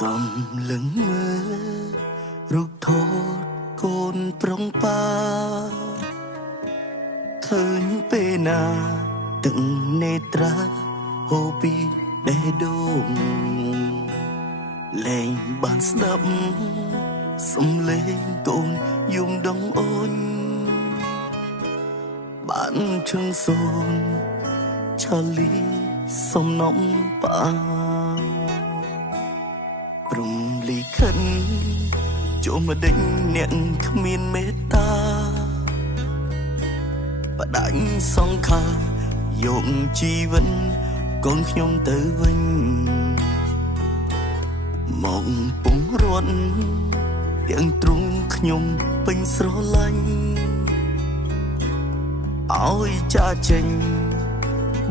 សំលឹងមើលរូបថតកូនប្រុងប៉ាឃើញពេលណាទឹកនេត្រាហូរពីបេះដូងលែងបានស្ដាប់សំឡេងកូនយំដងអូនបានឈឹងសូនឆាលីសំណំប៉ាព្រំលីខិនចូលមកដេញអ្នកគ្មានមេត្តាបដាញ់សង្ខារយកជីវិតកូនខ្ញុំទៅវិញមកពងរត់ទាំងទ្រង់ខ្ញុំពេញស្រឡាញ់ឲ្យចាចេញ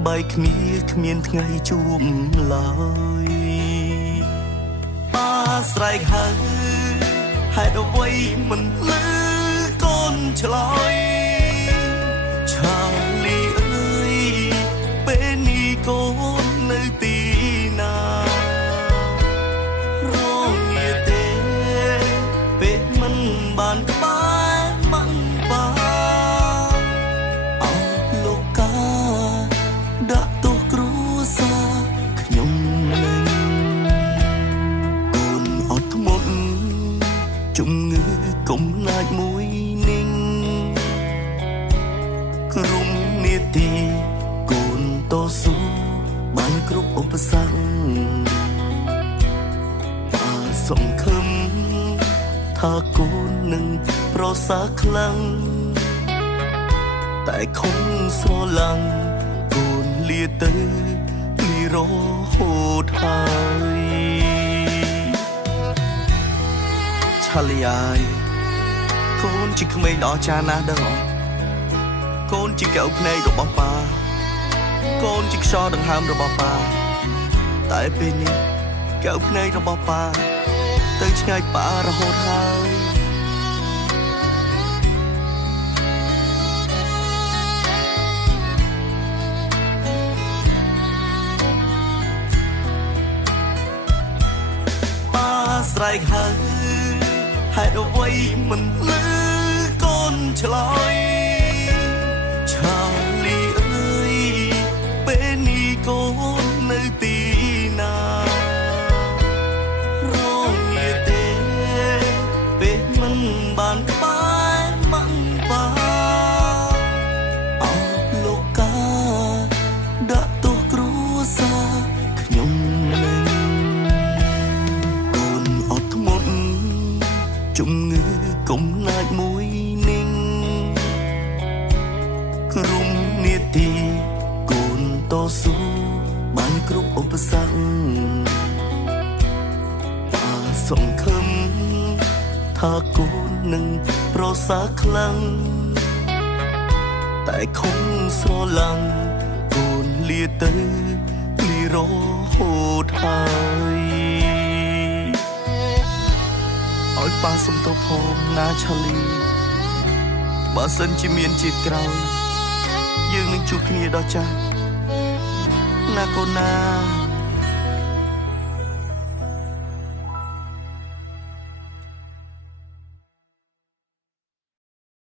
បែកគ្នាគ្មានថ្ងៃជួបឡើយស្រែកហៅហេតុអ្វីមិនលឺកូនឆ្លើយឆាលីអើយពេលនេះកូននៅទីណារងងារទេពេលមិនបានក្បែរម៉ាំងប៉ាអោលោកកាដាក់ទោសគ្រួសារខ្ញុំនឹងជំងឺកំណាចមួយនឹងក្រុមនាទីកូនតស៊ូបានគ្រប់ឧបសគ្គប៉ាសង្ឃឹមថាកូននឹងប្រសើរខ្លាំងតែខំស្រឡាំងកូនលាទៅពីរហូតហើយាលីអាយកូនជាក្មេងដ៏អស្ចារ្យណាស់ដឹងអត់កូនជាកៅភ្នែករបស់ប៉ាកូនជាខ្យល់ដង្ហើមរបស់ប៉ាតែពេលនេះកៅភ្នែករបស់ប៉ាទៅឆ្ងាយប៉ារហូតហើយប៉ាស្រែកហៅហេតុអ្វីមិនលឺកូនឆ្លើយឆាលីអើយពេលនេះកូននៅទីណារងងារទេពេលមិនបានក្បែរម៉ាំងប៉ាអោលោកកាដាក់ទោសគ្រួសារខ្ញុំនឹងកូនអត់ធ្មត់ជំងឺកំណាចមួយនឹងក្រុមនាទីកូនតស៊ូបានគ្រប់ឧបសគ្គប៉ាសង្ឃឹមថាកូននឹងប្រសើរខ្លាំងតែខំស្រឡាំងកូនលាទៅពីរហូតហើយឲ្យប៉ាសុំទោសផងណាឆាលីបើសិនជាមានជាតិក្រោយយើងនឹងជួបគ្នាដល់ចាស់ណាកូនណា